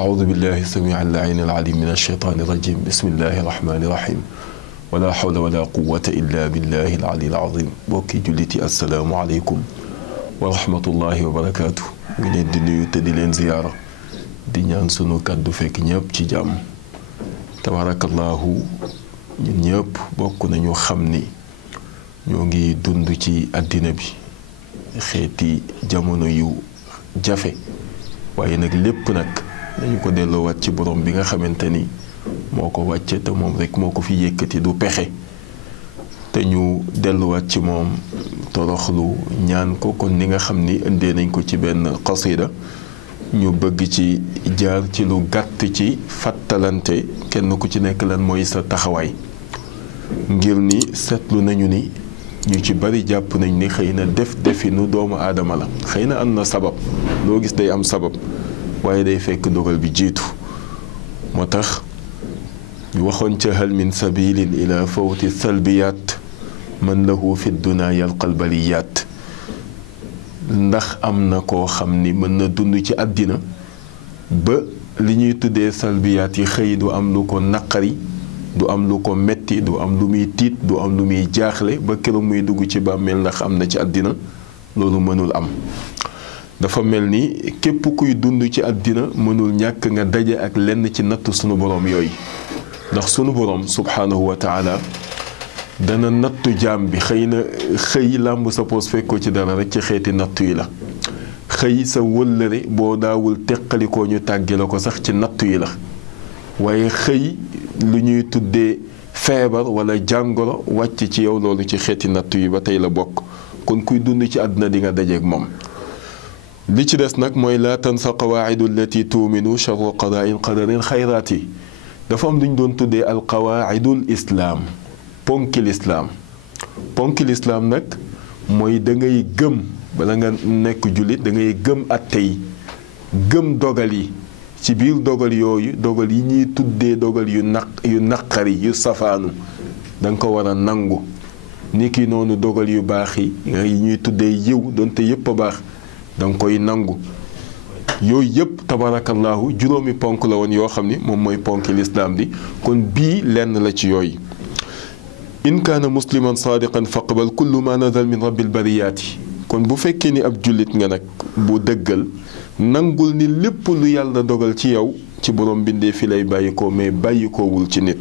أعوذ بالله السميع العليم من الشيطان الرجيم بسم الله الرحمن الرحيم ولا حول ولا قوة إلا بالله العلي العظيم بوكي جلتي السلام عليكم ورحمة الله وبركاته من الدنيا تدلين زيارة di ñaan sunu kàddu fekk ñëpp ci jàmm tabarakallahu ñun ñëpp bokk nañu xam ni ñoo ngi dund ci àddina bi xeeti jamono yu jafe waaye nag lépp nag dañu ko delloowaat ci borom bi nga xamante ni moo ko wàcce te moom rek moo ko fi yëkkati du pexe te ñu delluwaat ci moom toroxlu ñaan ko kon ni nga xam ni indee nañ ko ci benn qasida ñu bëgg ci jaar ci lu gàtt ci fàttalante kenn ku ci nekk lan mooy sa taxawaay ngir ni seetlu nañu ni ñu ci bari jàpp nañ ni xëy na definu doomu aadama la xëy na am na sabab loo gis day am sabab waaye day fekk dogal bi jiitu moo tax ñu waxoon ca hal min sabilin ila fawti salbiyaat man lahu fi duna yalqal baliyaat ndax am na koo xam ni mën na dund ci àddina ba li ñuy tuddee salbiyaat yi xëy du am lu ko naqari du am lu ko metti du am lu muy tiit du am lu muy jaaxle ba keroog muy dugg ci bàmmeel ndax am na ci àddina loolu mënul am dafa mel ni képp kuy dund ci àddina mënul ñàkk nga daje ak lenn ci nattu sunu boroom yooyu ndax sunu boroom subhaanahu wa taala dana nattu jaam bi xëy na xëy làmb sa poos fekkoo ci dara rek ci xeeti nattu yi la xëy sa wëllëre boo daawul teqalikoo ñu tàgge la ko sax ci nattu yi la waaye xëy lu ñuy tuddee feebar wala jàngoro wàcc ci yow loolu ci xeeti nattu yi ba tey la bokk kon kuy dund ci àdduna di nga dajeeg moom li ci des nag mooy laa tansa qawaacidu allati tuuminu charru qadaa'in qadarin xayraat yi dafa am lu ñu doon tuddee al qawaacidul islaam ponki lislaam nag mooy da ngay gëm bala nga nekk jullit da ngay gëm atte yi gëm dogal yi ci biir dogal yooyu dogal yi ñuy tuddee dogal yu naqari yu safaanu da nga ko war a nangu ni ki noonu dogal yu baax yi ñuy tuddee yiw donte yépp a baax da nga koy nangu yooyu yépp tabarakallahu juróomi ponk la woon yoo xam ni moom mooy ponki lislaam bi kon bii lenn la ci yooyu in kaana musliman saadiqan faqbal kullu ma nazal min rabbil bariyaati kon bu fekkee ni ab jullit nga nag bu dëggal nangul ni lépp lu yàlla dogal ci yow ci borom bindee fi lay bàyyikoo mais bàyyikoowul ci nit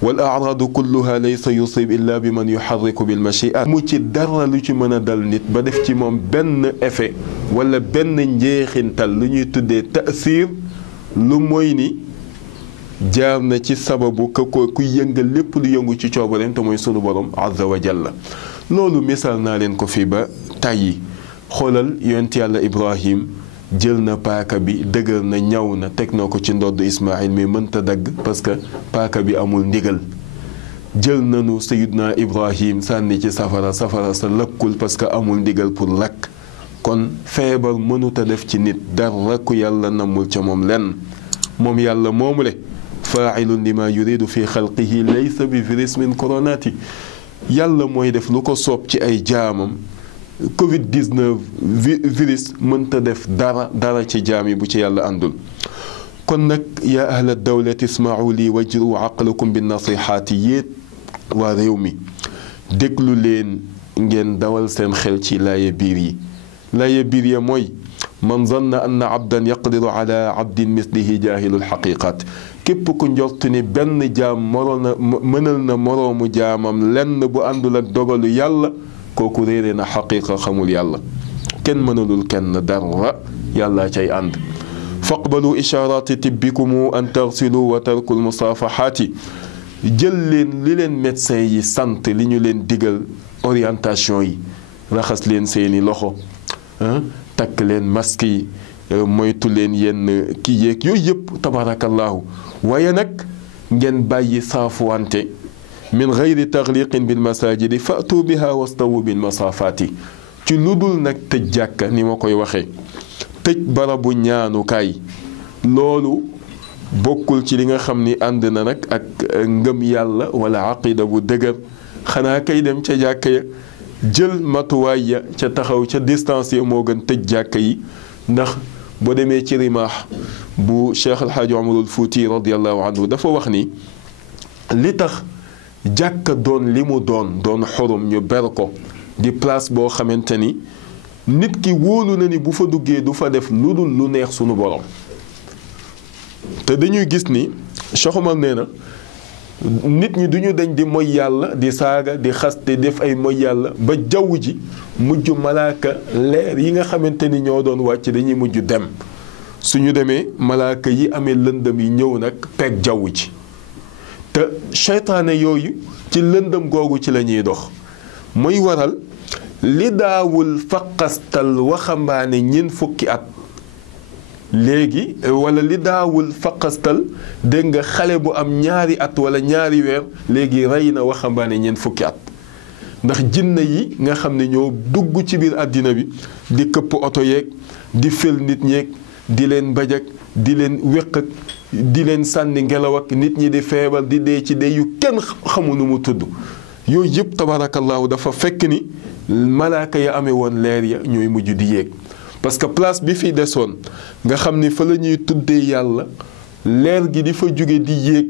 wal aaraadu kulluha laysa yusib illa bi man yuxarriku bil machiat mu ci dara lu ci mën a dal nit ba def ci moom benn effet wala benn njeexintal lu ñuy tuddee taasiir lu mooy ni jaar na ci sababu ka ko kuy yëngal lépp lu yëngu ci coobareem te mooy sunu borom azza wa jalla loolu misaal naa leen ko fii ba tàyyi xoolal yonent yàlla Ibrahim jël na paaka bi dëgër na ñaw na teg na ko ci ndodd Ismaïl mais mënta dagg parce que paaka bi amul ndigal jël nanu Sayyidna Ibrahim sànni ci safara sa lakkul parce que amul ndigal pour lakk kon feebar mënuta def ci nit dara ku yàlla namul ca moom lenn moom yàlla moomule faailun lima yuridu fi xalqihi laysa bi virus min coronati yàlla mooy def lu ko soob ci ay jaamam covid-19 virus mënta def dara ci jaam yi bu ci yàlla àndul kon nag yaa ahla dawlati isma'u li wajru aqlakum bin nasihaati yéet waa réew mi déglu leen ngeen dawal seen xel ci laaye biir yi laaye biir ya mooy man zanna anna abdan yaqdiru ala abdin mislihi jaahilul xaqiqaat képp ku njort ni benn jaam mënal na moroomu jaamam lenn bu àndul ak dogalu yàlla kooku réere na xaqiqa xamul yàlla kenn mënalul kenn dara yàlla cay ànd faqbalu ishaaraati tibbikumu an tarsilu wa tarkul musaafahaati jël leen li leen médecin yi sant li ñu leen digal orientation yi raxas leen seeni loxo takk leen masque yi moytu leen yenn kii yeeg yooyu yëpp tabarakallahu waaye nag ngeen bàyyi saafuwante min gayri taxliqin bil masajidi fatu biha wastawu bil masafaati ci lu dul nag tëj jàkka ni ma koy waxee tëj barabu ñaanukaay loolu bokkul ci li nga xam ni ànd na nag ak ngëm yàlla wala aqida bu dëgër xanaa kay dem ca jàkka ya jël matuwaay ya ca taxaw ca distance ya moo gën tëj jàkka yi ndax boo demee ci rimaax bu Cheikh El Hadj Omarul Fouti radiyallahu anhu dafa wax ni li tax jàkka doon li mu doon xurum ñu ber ko di place boo xamante ni nit ki wóolu na ni bu fa duggee du fa def lu dul lu neex sunu borom. te dañuy gis ni Cheikh Omar nee na nit ñi duñu dañ di moy yàlla di saaga di xaste def ay moy yàlla ba jaww ji mujj malaaka leer yi nga xamante ni ñoo doon wàcc dañuy mujj dem suñu demee malaaka yi amee lëndëm yi ñëw nag peeg jaww ji te seytaane yooyu ci lëndëm googu ci la ñuy dox muy waral li daawul faqastal waxambaane ñeent fukki at léegi wala li daawul faqastal dégg nga xale bu am ñaari at wala ñaari weer léegi rey na waxambaane ñeent fukki at ndax jinne yi nga xam ne ñoo dugg ci biir àddina bi di këpp oto yeeg di fël nit ñeeg di leen bajak di leen wéq ak di leen sànni ngelaw ak nit ñi di feebar di dee ci dee yu kenn xamu nu mu tudd yooyu yëpp tabaarakallaahu dafa fekk ni malaaka ya amee woon leer ya ñooy mujj di yéeg parce que place bi fi desoon nga xam ni fa la ñuy tuddee yàlla leer gi di fa jóge di yéeg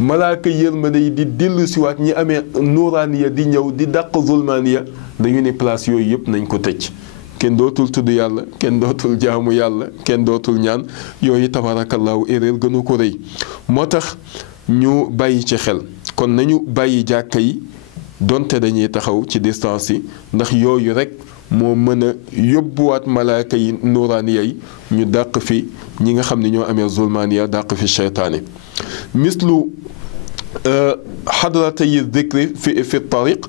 malaaka yërmande yi di dellu siwaat ñi amee nuuraaniya di ñëw di dàq zulmaaniya dañu ne place yooyu yëpp nañ ko tëj kenn dootul tudd yàlla kenn dootul jaamu yàlla kenn dootul ñaan yooyu tabaarakallaahu erreur gënu ko rëy moo tax ñu bàyyi ci xel kon nañu bàyyi jàkka yi donte dañuy taxaw ci distance yi ndax yooyu rek moo mën a yóbbuwaat malaaka yi nuuraaniya yi ñu dàq fi ñi nga xam ne ñoo amee zulmaaniya dàq fi seytaane mislu xadratay dikri fi tariq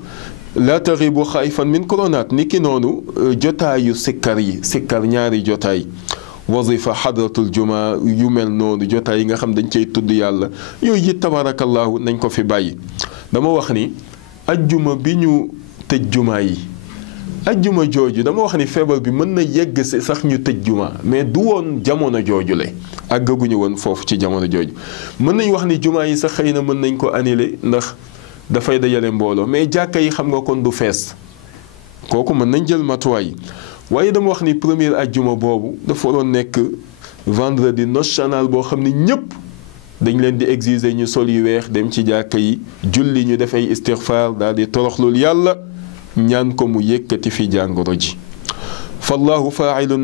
laa taxibu xaayifan min koronaat ni ki noonu jotaayu sikkar yi sikkar ñaari jotaay wazifa xadratul juma yu mel noonu jotaay yi nga xam dañ cay tudd yàlla yooyu it tabaarakallaahu nañ ko fi bàyyi dama wax ni ajjuma bi ñu tëj jumaa yi ajjuma jooju dama wax ni feebar bi mën na yegg si sax ñu tëj juma mais du woon jamono jooju le àggaguñu woon foofu ci jamono jooju mën nañ wax ni juma yi sax xëy na mën nañ ko annuler ndax dafay dajale mbooloo mais jàkka yi xam nga kon du fees kooku mën nañ jël matuwaay waaye dama wax ni première ajjuma boobu dafa waroon nekk vendredi national boo xam ni ñëpp dañ leen di exiger ñu sol yu weex dem ci jàkka yi julli ñu def ay istixfaar daal di toroxlul yàlla ñaan ko mu yëkkati fi jàngoro ji fallahu faa'ilun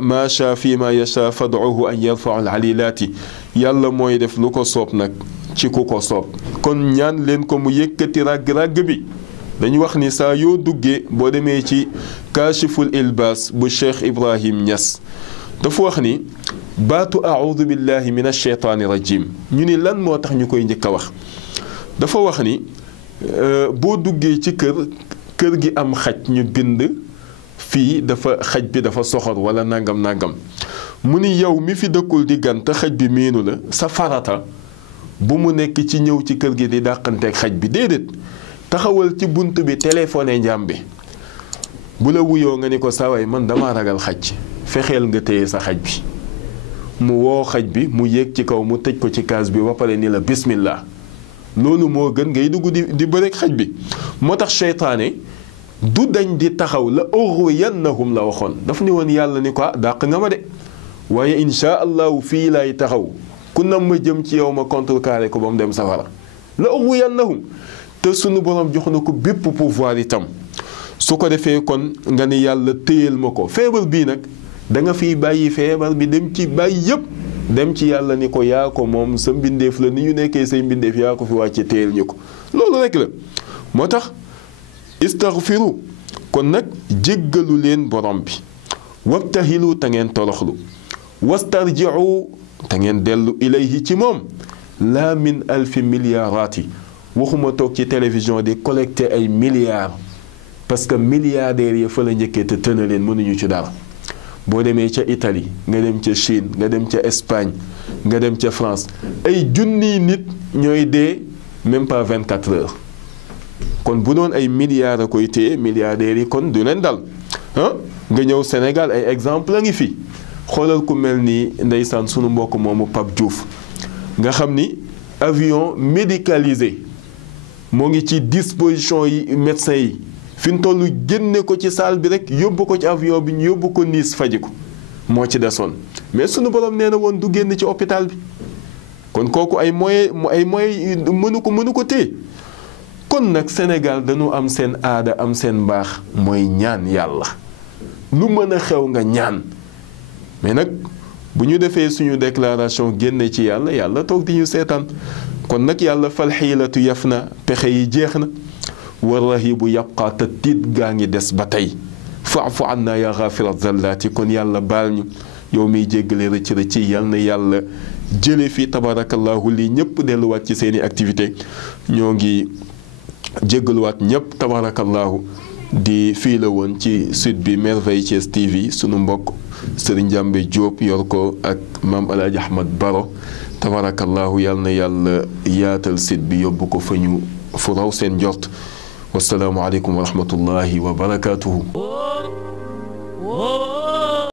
ma shaa fi ma yashaa fad'uhu an yarfa'a al-'alilaati yàlla mooy def lu ko soob nag ci ku ko soob kon ñaan leen ko mu yëkkati ràgg-ràgg bi dañu wax ni saa yoo duggee boo demee ci kaashiful ilbaas bu Cheikh Ibrahim Niass dafa wax ni baatu a'uudu billahi min ash-shaytaani rajim ñu ni lan moo tax ñu koy njëkk a wax dafa wax ni boo duggee ci kër gi am xaj ñu bind fii dafa xaj bi dafa soxor wala nangam nangam mu ni yow mi fi dëkkul di gan te xaj bi miinu la sa farata bu mu nekk ci ñëw ci kër gi di dàqanteeg xaj bi déedéet taxawal ci bunt bi téléphoné njaam bi bu la wuyoo nga ni ko saway man dama ragal xaj fexeel nga téye sa xaj bi mu woo xaj bi mu yéeg ci kaw mu tëj ko ci kaas bi ba pare ni la bismillah loolu moo gën ngay dugg di bëreeg xaj bi moo tax seytaane du dañ di taxaw la ughwiyannahum la waxoon daf ni woon yàlla ni ko dàq nga ma de waaye insha allahu fii lay taxaw ku nam ma jëm ci yow ma contrecarré ko ba mu dem safara la ughwiyannahum te sunu borom jox na ko bépp pouvoir itam su ko defee kon nga ni yàlla téyel ma ko feebar bii nag da nga fiy bàyyi feebar bi dem ci bàyyi yëpp dem ci yàlla ni ko yaa ko moom sa mbindeef la ni ñu nekkee say mbindeef yaa ko fi wàcce téyel ñu ko loolu rek la moo tax istaghfiru kon nag jéggalu leen borom bi wabtahilu te ngeen toroxlu wastarji'u te ngeen dellu ilayhi ci moom laa min alfi milliardaati waxuma toog ci télévision di collecter ay milliards parce que milliardaires yi fa la njëkkee te tëna leen mënuñu ci dara boo demee ca Italie nga dem ca Chine nga dem ca Espagne nga dem ca France ay junniy nit ñooy dee même pas 24 heures kon bu doon ay milliards a koy téye milliardaires yi kon du leen dal ah nga ñëw Sénégal ay exemple a ngi fi xoolal ku mel ni ndeysaan sunu mbokk moomu Pape Diouf nga xam ni avion médicalisé moo ngi ci disposition yi médecins yi fi mu toll génne ko ci salle bi rek yóbbu ko ci avion bi ñu yóbbu ko Nice faji ko moo ci desoon mais sunu borom nee na woon du génn ci hôpital bi kon kooku ay moyens mënu ko téye kon nag Sénégal dañu am seen aada am seen mbaax mooy ñaan yàlla lu mën a xew nga ñaan mais nag bu ñu defee suñu déclaration génne ci yàlla yàlla toog di ñu seetaan kon nag yàlla fal xiilatu yaf na pexe yi jeex na wallahi bu yàbqaa te tiit gaa ngi des ba tey faafu anna ya xaafira zallaati kon yàlla baal ñu yow miy jéggale rëcc rëcc yal na yàlla jële fi tabarakallahu lii ñëpp delluwaat ci seeni activité ñoo ngi jéggaluwaat ñëpp tabarakallahu di fii la woon ci sud bi Merveille Thiès TV sunu mbokk Serigne Ndiambe Diop yor ko ak maam El Hadj Ahmad Baro tabarakallahu yal na yàlla yaatal site bi yóbbu ko fa ñu fu raw seen njort wasalaamu aleykum wa rahmatullahi wa barakatuhu